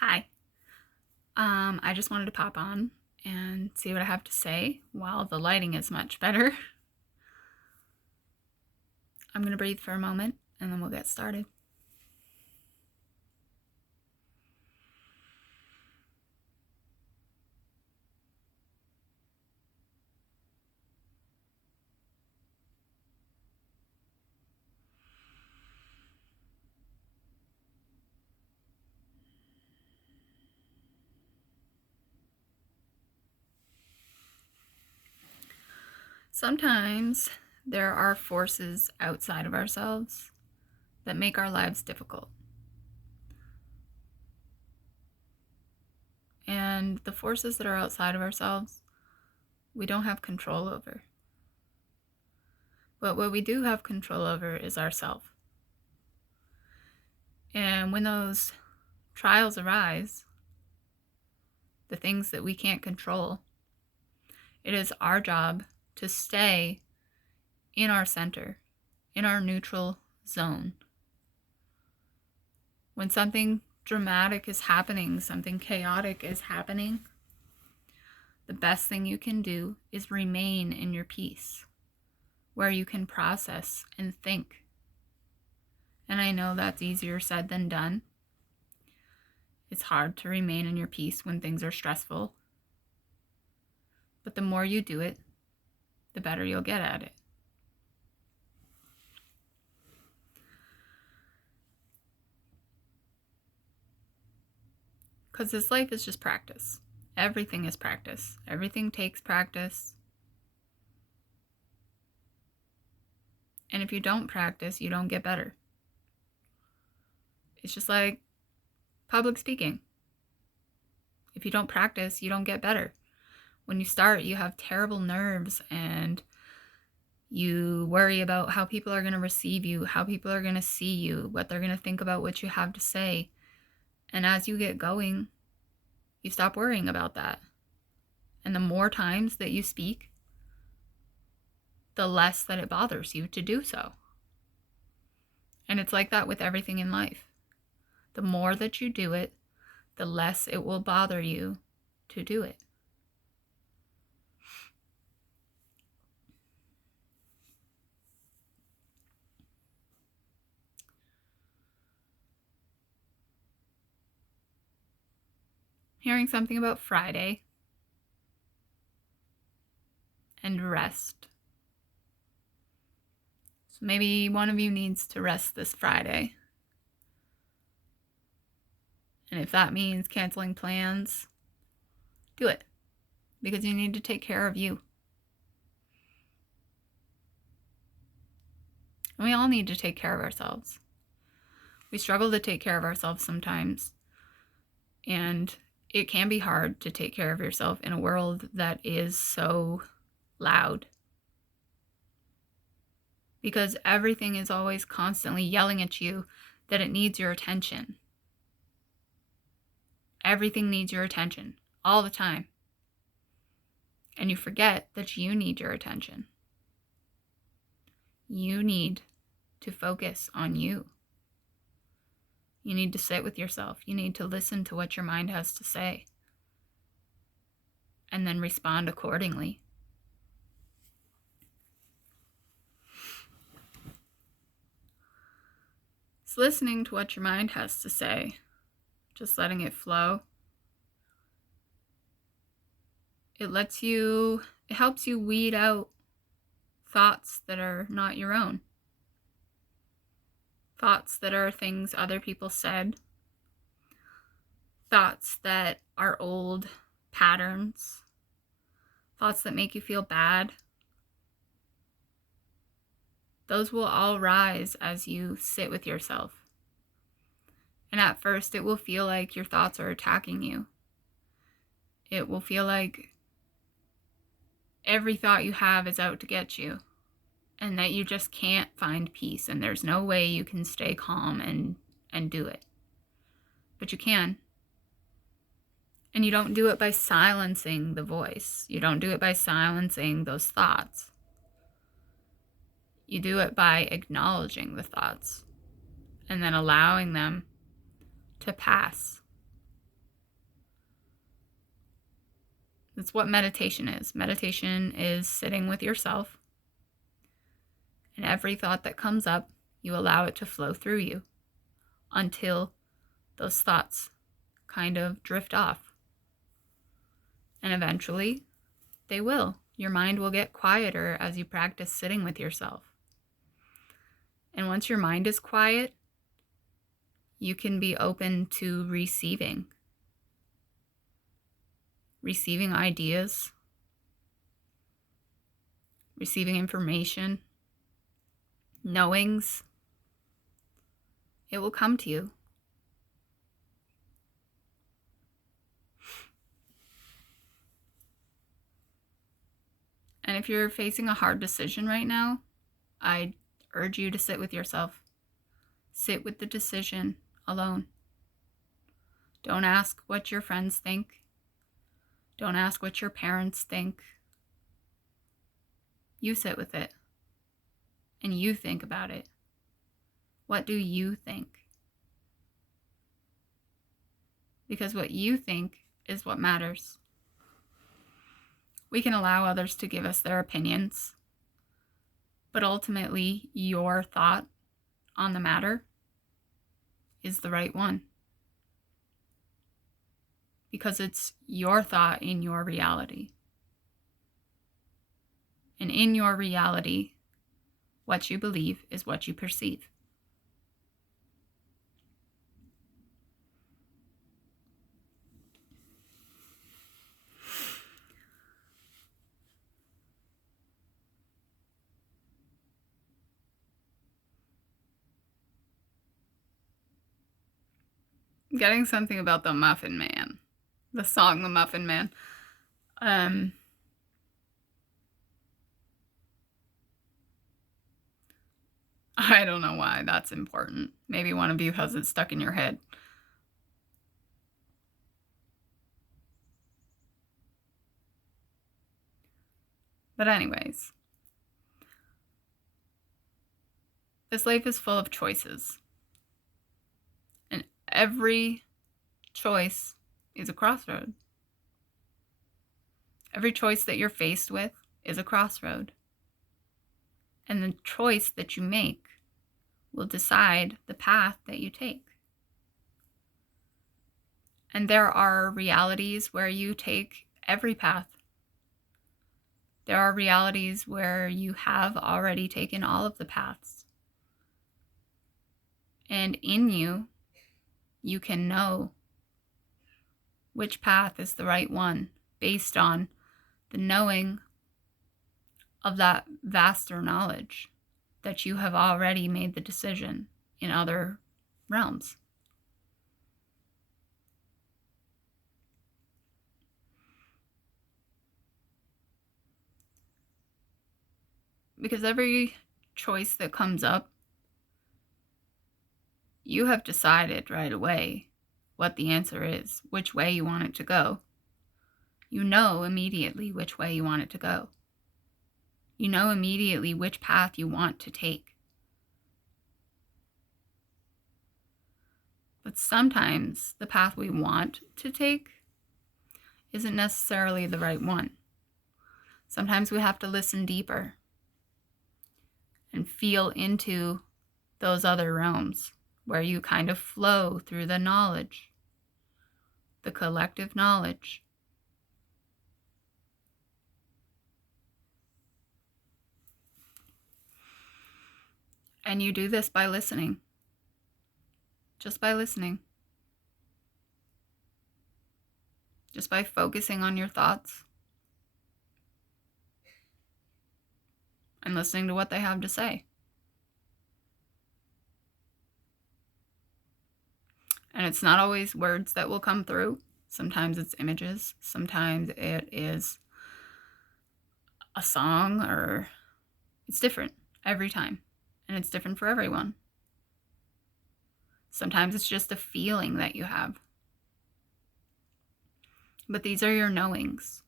Hi. I just wanted to pop on and see what I have to say while the lighting is much better. I'm going to breathe for a moment and then we'll get started. Sometimes there are forces outside of ourselves that make our lives difficult. And the forces that are outside of ourselves, we don't have control over. But what we do have control over is ourself. And when those trials arise, the things that we can't control, it is our job to stay in our center, in our neutral zone. When something dramatic is happening, something chaotic is happening, the best thing you can do is remain in your peace, where you can process and think. And I know that's easier said than done. It's hard to remain in your peace when things are stressful. But the more you do it, the better you'll get at it. Because this life is just practice. Everything is practice. Everything takes practice. And if you don't practice, you don't get better. It's just like public speaking. If you don't practice, you don't get better. When you start, you have terrible nerves and you worry about how people are going to receive you, how people are going to see you, what they're going to think about what you have to say. And as you get going, you stop worrying about that. And the more times that you speak, the less that it bothers you to do so. And it's like that with everything in life. The more that you do it, the less it will bother you to do it. Hearing something about Friday and rest. So maybe one of you needs to rest this Friday. And if that means canceling plans, do it. Because you need to take care of you. And we all need to take care of ourselves. We struggle to take care of ourselves sometimes. And it can be hard to take care of yourself in a world that is so loud. Because everything is always constantly yelling at you that it needs your attention. Everything needs your attention all the time. And you forget that you need your attention. You need to focus on you. You need to sit with yourself. You need to listen to what your mind has to say. And then respond accordingly. It's listening to what your mind has to say, just letting it flow. It helps you weed out thoughts that are not your own. Thoughts that are things other people said. Thoughts that are old patterns. Thoughts that make you feel bad. Those will all rise as you sit with yourself. And at first, it will feel like your thoughts are attacking you. It will feel like every thought you have is out to get you. And that you just can't find peace. And there's no way you can stay calm and do it. But you can. And you don't do it by silencing the voice. You don't do it by silencing those thoughts. You do it by acknowledging the thoughts and then allowing them to pass. That's what meditation is. Meditation is sitting with yourself, and every thought that comes up, you allow it to flow through you until those thoughts kind of drift off. And eventually, they will. Your mind will get quieter as you practice sitting with yourself. And once your mind is quiet, you can be open to receiving ideas, receiving information, knowings. It will come to you. And if you're facing a hard decision right now, I urge you to sit with yourself. Sit with the decision alone. Don't ask what your friends think. Don't ask what your parents think. You sit with it and you think about it. What do you think? Because what you think is what matters. We can allow others to give us their opinions, but ultimately your thought on the matter is the right one. Because it's your thought in your reality. And in your reality, what you believe is what you perceive. Getting something about the Muffin Man. The song The Muffin Man. I don't know why that's important. Maybe one of you has it stuck in your head. But anyways, this life is full of choices. And every choice is a crossroad. Every choice that you're faced with is a crossroad. And the choice that you make will decide the path that you take. And there are realities where you take every path. There are realities where you have already taken all of the paths. And in you, you can know which path is the right one based on the knowing of that vaster knowledge that you have already made the decision in other realms. Because every choice that comes up, you have decided right away what the answer is, which way you want it to go. You know immediately which way you want it to go. You know immediately which path you want to take. But sometimes the path we want to take isn't necessarily the right one. Sometimes we have to listen deeper and feel into those other realms where you kind of flow through the knowledge, the collective knowledge. And you do this by listening. Just by listening. Just by focusing on your thoughts and listening to what they have to say. And it's not always words that will come through. Sometimes it's images. Sometimes it is a song, or it's different every time. And it's different for everyone. Sometimes it's just a feeling that you have. But these are your knowings.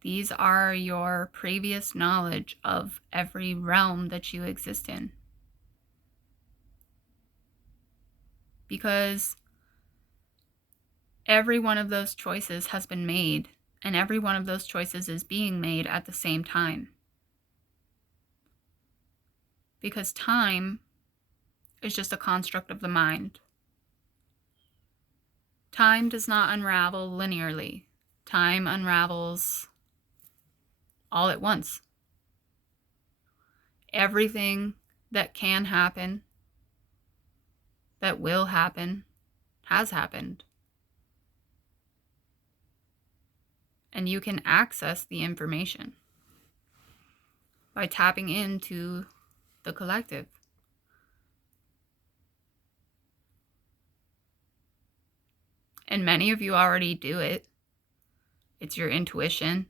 These are your previous knowledge of every realm that you exist in. Because every one of those choices has been made And every one of those choices is being made at the same time. Because time is just a construct of the mind. Time does not unravel linearly. Time unravels all at once. Everything that can happen, that will happen, has happened. And you can access the information by tapping into the collective. And many of you already do it. It's your intuition.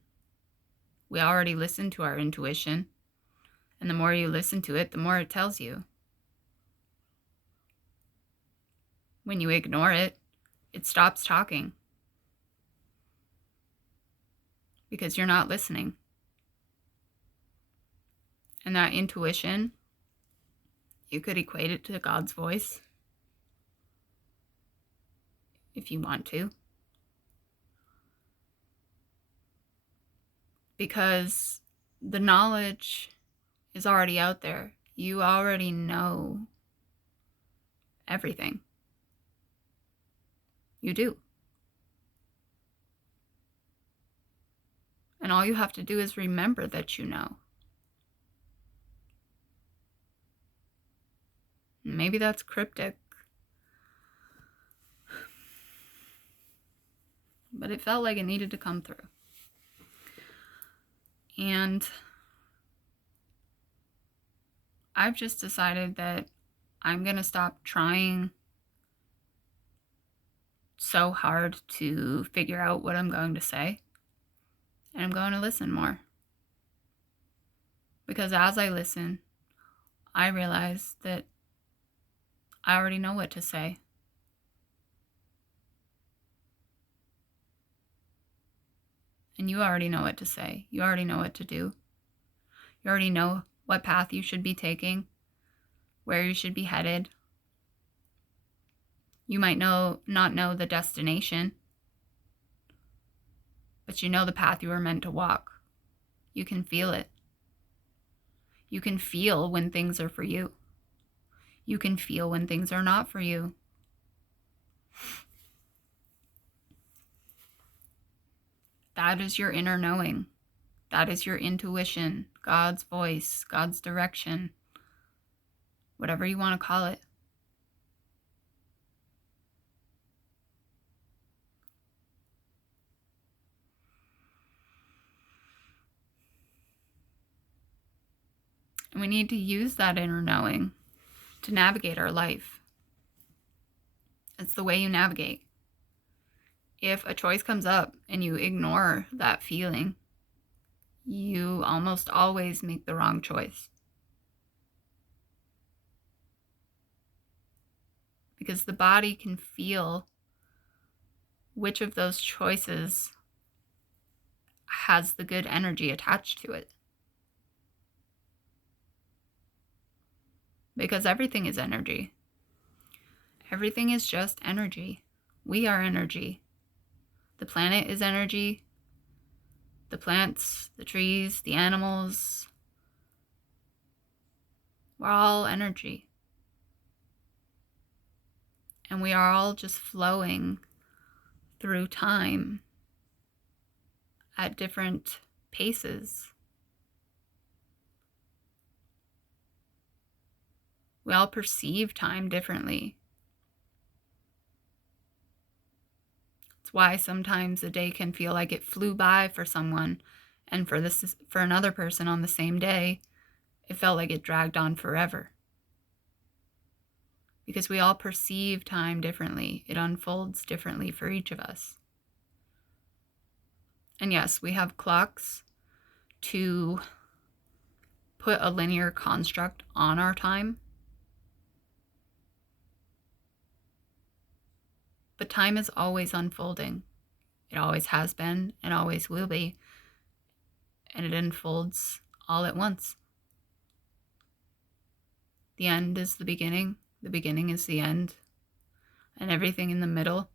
We already listen to our intuition. And the more you listen to it, the more it tells you. When you ignore it, it stops talking. Because you're not listening. And that intuition, you could equate it to God's voice. If you want to. Because the knowledge is already out there. You already know everything. You do. And all you have to do is remember that you know. Maybe that's cryptic. But it felt like it needed to come through. And I've just decided that I'm going to stop trying so hard to figure out what I'm going to say. And I'm going to listen more. Because as I listen, I realize that I already know what to say. And you already know what to say. You already know what to do. You already know what path you should be taking, where you should be headed. You might not know the destination, but you know the path you are meant to walk. You can feel it. You can feel when things are for you. You can feel when things are not for you. That is your inner knowing. That is your intuition, God's voice, God's direction, whatever you want to call it. And we need to use that inner knowing to navigate our life. It's the way you navigate. If a choice comes up and you ignore that feeling, you almost always make the wrong choice. Because the body can feel which of those choices has the good energy attached to it. Because everything is energy. Everything is just energy. We are energy. The planet is energy. The plants, the trees, the animals. We're all energy. And we are all just flowing through time at different paces. We all perceive time differently. It's why sometimes a day can feel like it flew by for someone, and for another person on the same day, it felt like it dragged on forever. Because we all perceive time differently. It unfolds differently for each of us. And yes, we have clocks to put a linear construct on our time. But time is always unfolding. It always has been and always will be. And it unfolds all at once. The end is the beginning is the end, and everything in the middle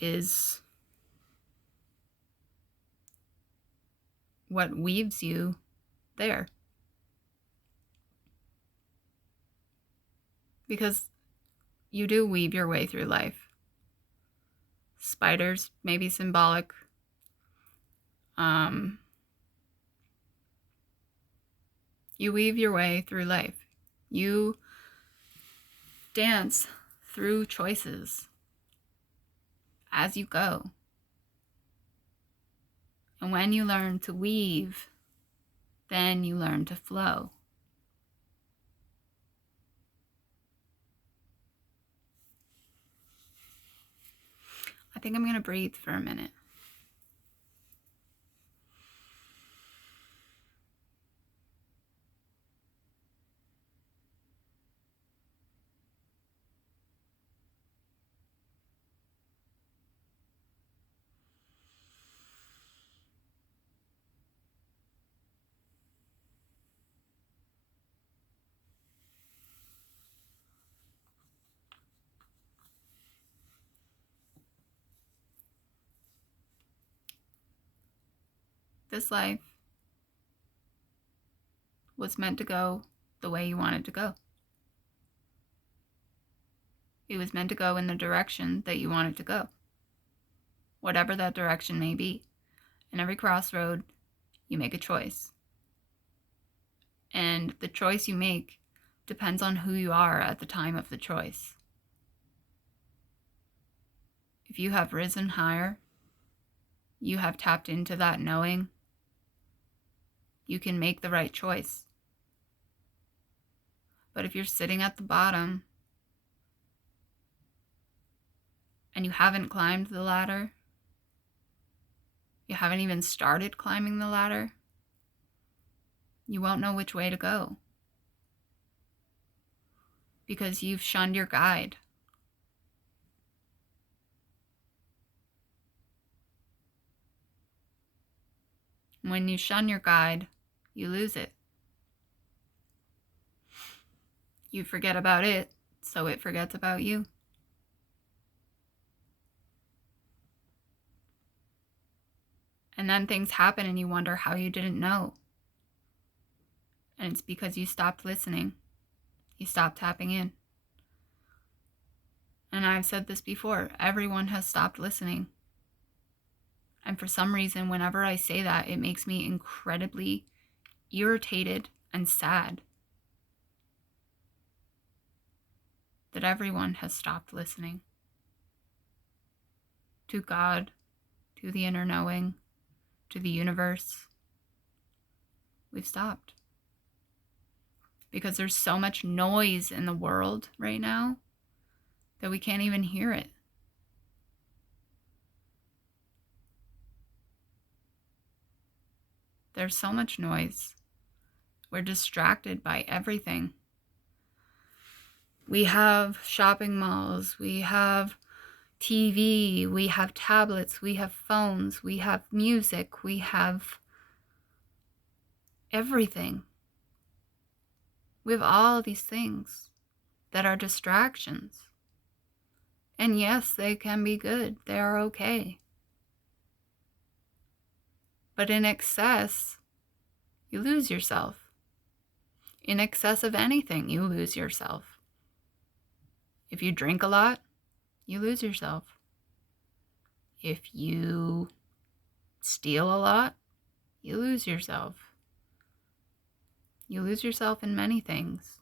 is what weaves you there. Because you do weave your way through life. Spiders may be symbolic. You weave your way through life. You dance through choices as you go. And when you learn to weave, then you learn to flow. I think I'm going to breathe for a minute. This life was meant to go the way you wanted to go. It was meant to go in the direction that you want it to go, whatever that direction may be. In every crossroad, you make a choice. And the choice you make depends on who you are at the time of the choice. If you have risen higher, you have tapped into that knowing, you can make the right choice. But if you're sitting at the bottom and you haven't climbed the ladder, you haven't even started climbing the ladder, you won't know which way to go. Because you've shunned your guide. When you shun your guide, you lose it. You forget about it, so it forgets about you. And then things happen and you wonder how you didn't know. And it's because you stopped listening. You stopped tapping in. And I've said this before, everyone has stopped listening. And for some reason, whenever I say that, it makes me incredibly irritated and sad that everyone has stopped listening to God, to the inner knowing, to the universe. We've stopped. Because there's so much noise in the world right now that we can't even hear it. There's so much noise. We're distracted by everything. We have shopping malls, we have TV, we have tablets, we have phones, we have music, we have everything. We have all these things that are distractions. And yes, they can be good. They are okay. But in excess, you lose yourself. In excess of anything, you lose yourself. If you drink a lot, you lose yourself. If you steal a lot, you lose yourself. You lose yourself in many things.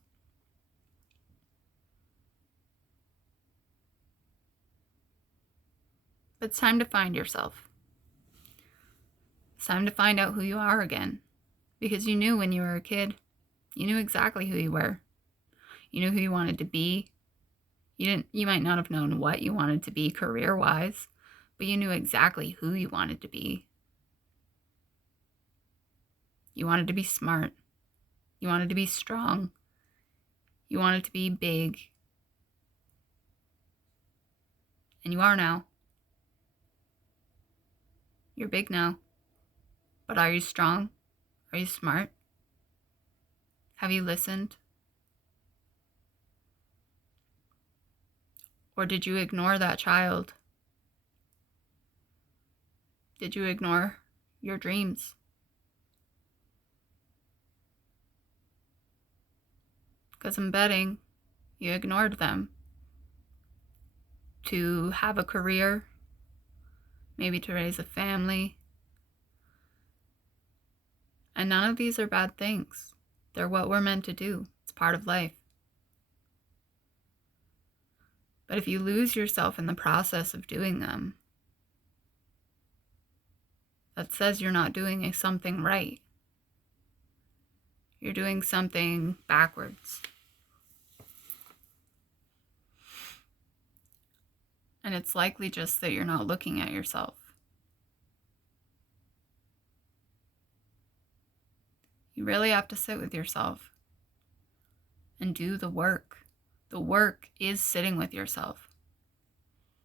But it's time to find yourself. It's time to find out who you are again. Because you knew when you were a kid, you knew exactly who you were. You knew who you wanted to be. You might not have known what you wanted to be career-wise, but you knew exactly who you wanted to be. You wanted to be smart. You wanted to be strong. You wanted to be big. And you are now. You're big now. But are you strong? Are you smart? Have you listened? Or did you ignore that child? Did you ignore your dreams? Because I'm betting you ignored them to have a career, maybe to raise a family. And none of these are bad things. They're what we're meant to do. It's part of life. But if you lose yourself in the process of doing them, that says you're not doing something right. You're doing something backwards. And it's likely just that you're not looking at yourself. You really have to sit with yourself and do the work. The work is sitting with yourself.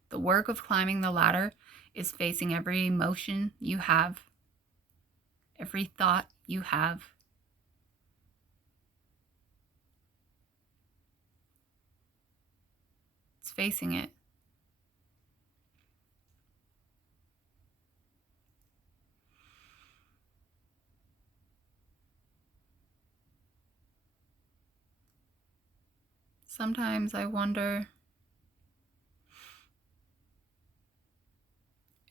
The work of climbing the ladder is facing every emotion you have, every thought you have. It's facing it. Sometimes I wonder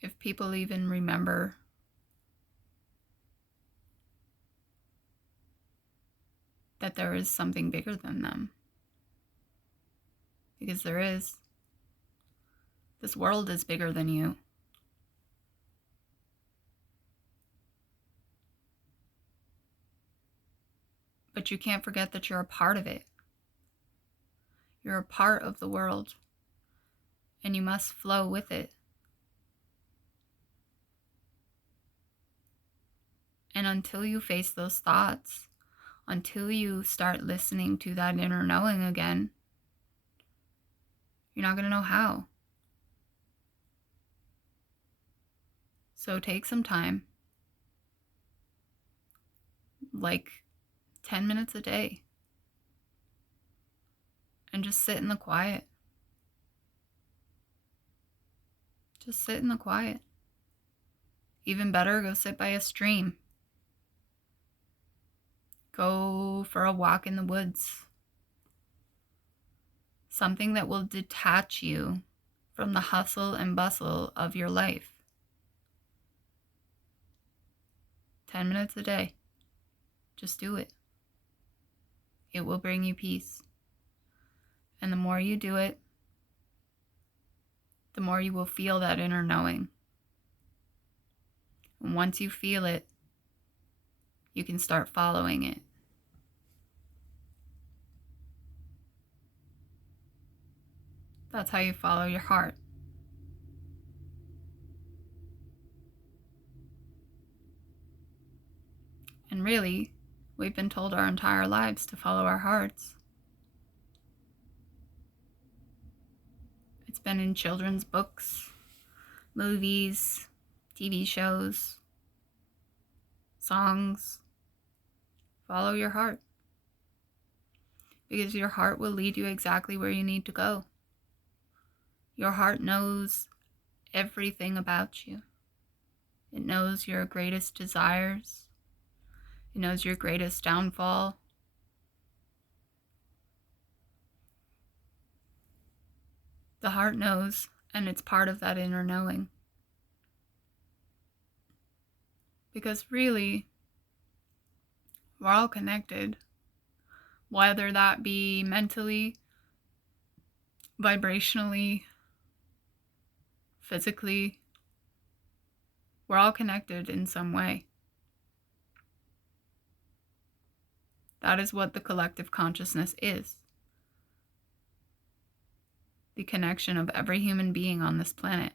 if people even remember that there is something bigger than them. Because there is. This world is bigger than you. But you can't forget that you're a part of it. You're a part of the world, and you must flow with it. And until you face those thoughts, until you start listening to that inner knowing again, you're not going to know how. So take some time, like 10 minutes a day, and just sit in the quiet. Just sit in the quiet. Even better, go sit by a stream. Go for a walk in the woods. Something that will detach you from the hustle and bustle of your life. 10 minutes a day. Just do it. It will bring you peace. And the more you do it, the more you will feel that inner knowing. And once you feel it, you can start following it. That's how you follow your heart. And really, we've been told our entire lives to follow our hearts. It's been in children's books, movies, TV shows, songs. Follow your heart. Because your heart will lead you exactly where you need to go. Your heart knows everything about you. It knows your greatest desires. It knows your greatest downfall. The heart knows, and it's part of that inner knowing. Because really, we're all connected. Whether that be mentally, vibrationally, physically, we're all connected in some way. That is what the collective consciousness is. The connection of every human being on this planet.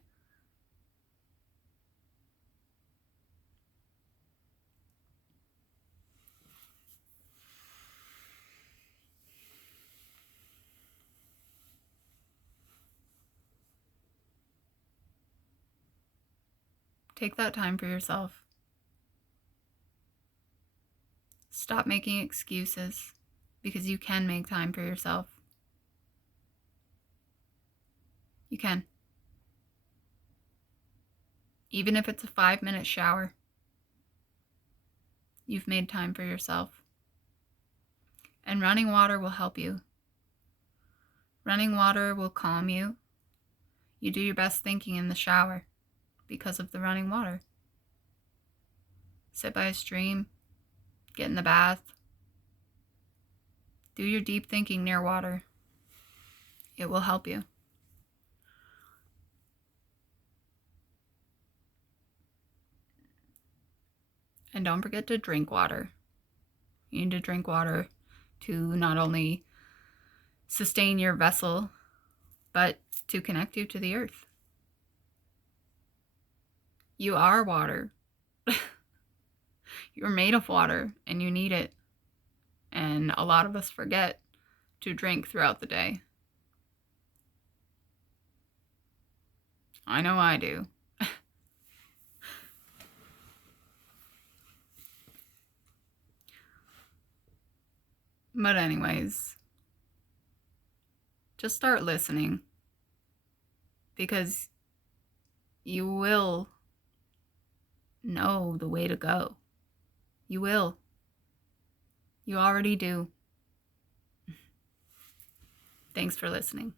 Take that time for yourself. Stop making excuses, because you can make time for yourself. You can. Even if it's a 5-minute shower, you've made time for yourself. And running water will help you. Running water will calm you. You do your best thinking in the shower because of the running water. Sit by a stream, get in the bath. Do your deep thinking near water. It will help you. And don't forget to drink water. You need to drink water to not only sustain your vessel, but to connect you to the earth. You are water. You're made of water and you need it. And a lot of us forget to drink throughout the day. I know I do. But anyways, just start listening, because you will know the way to go. You will. You already do. Thanks for listening.